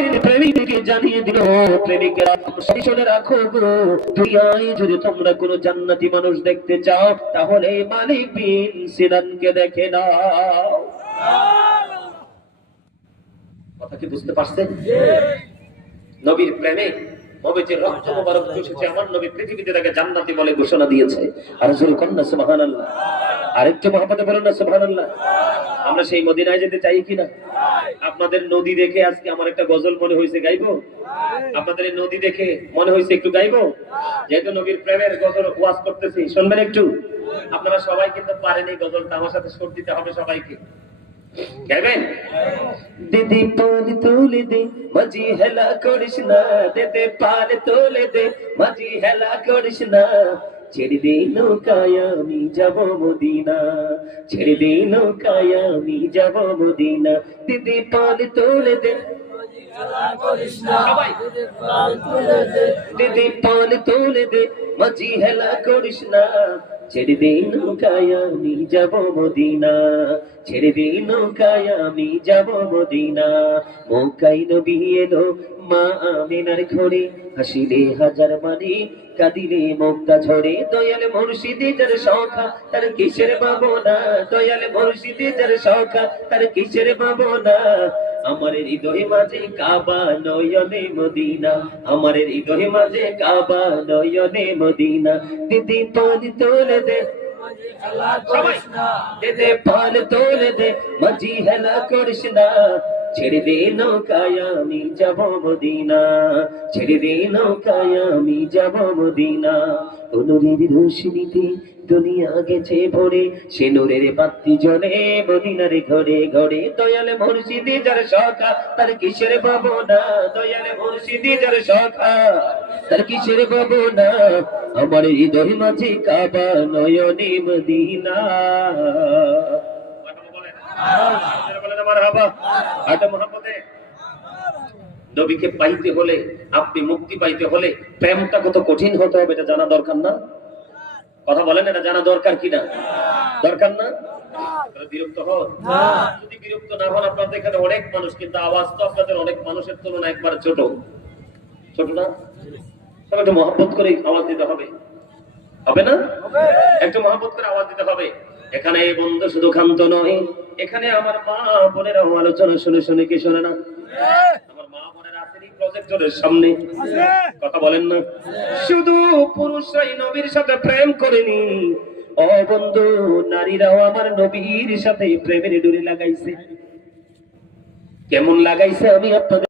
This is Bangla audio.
নবীর প্রেমিককে জানিয়ে দিল, প্রেমিকেরা শুনে রাখো গো, দুনিয়ায় যদি তোমরা কোনো জান্নাতি মানুষ দেখতে চাও তাহলে মালিক বিন সিনানকে দেখে নাও। কথা কি বুঝতে পারছেন? নবীর প্রেমিক, নবীর রক্ত মোবারক চুষেছে আমার নবী, পৃথিবীতে তাকে জান্নাতি বলে ঘোষণা দিয়েছে। আর রাসূল কন্না সুবহানাল্লাহ, আরেকটু মহব্বতে বলুন না সুবহানাল্লাহ। আমরা সেই মদিনায় যেতে চাই কিনা? আপনাদের নদী দেখে আজকে আমার একটা গজল মনে হয়েছে, গাইবো? আপনাদের এই নদী দেখে মনে হয়েছে একটু গাইবো? যেহেতু নবীর প্রেমের গজল ওয়াজ করতেছি, শুনবেন একটু? আপনারা সবাই কিন্তু পারেন এই গজলটা, আমার সাথে সুর দিতে হবে সবাইকে। গাইবেন? দিদি পাল তোলে দে মাঝি হেলা করিস না, দিদি পাল তোলে দে মাঝি হেলা করিস না, ছেড়ে দে নৌকায় আমি যাব মদিনা, ছেড়ে দে নৌকায় আমি যাব মদিনা, দিদি পাল তোলে দে দিদি পাল তোলে দে মাঝি হেলা করিস না, ছেড়ে দে নৌকায় আমি যাব মদিনা, ছেড়ে দে নৌকায় আমি যাব মদিনা। মক্কায় নবী এলো মা আমিনার ঘরে, হাসিলে হাজার মানে কাঁদিলে মুক্তা ঝরে, দয়াল মুর্শিদে যার সখা তার কিসের ভাবনা, দয়াল মুর্শিদে যার সখা তার কিসের ভাবনা, আমার হৃদয় মাঝে কাবা নয়নে মদিনা, আমার হৃদয় মাঝে কাবা নয়নে মদিনা, দিদি পাল তোলে দে দিদি পাল তোলে দে মাঝি হেলা করিস না, ছেড়ে দে নৌকায় আমি যাব মদিনা, ছেড়ে দে নৌকায় আমি যাব মদিনা। নূরের রোশনীতে দুনিয়া গেছে ভরে, সে নূরের বাতি জ্বলে মদিনার ঘরে ঘরে, দয়াল মুর্শিদে যার সখা তার কিসের ভাবনা, দয়াল মুর্শিদে যার সখা তার কিসের ভাবনা, আমার হৃদয় মাঝে কাবা নয়নে মদিনা। নবীকে পাইতে হলে, আপনি মুক্তি পাইতে হলে প্রেমটা কত কঠিন হতে হবে এটা জানা দরকার না? কথা বলেন, এটা জানা দরকার কিনা? দরকার না? বিরক্ত হন? যদি বিরক্ত না হন, আপনাদের এখানে অনেক মানুষ, কিন্তু আওয়াজ তো আপনাদের অনেক মানুষের তুলনায় একবার ছোট, ছোট না? সব একটু মহব্বত করে আওয়াজ দিতে হবে, হবে না? একটু মহব্বত করে আওয়াজ দিতে হবে। এখানে বন্ধু শুধু ক্ষান্ত নয়, এখানে আমার মা বোনেরা আলোচনা শুনে শুনে কি শোনে না? আমার মা বোনেরা আছেন এই প্রজেক্টরের সামনে, কথা বলেন না? শুধু পুরুষরাই নবীর সাথে প্রেম করেনি, ও বন্ধু, নারীরাও আমার নবীর সাথে প্রেমের ডুরি লাগাইছে। কেমন লাগাইছে আমি আপনাদের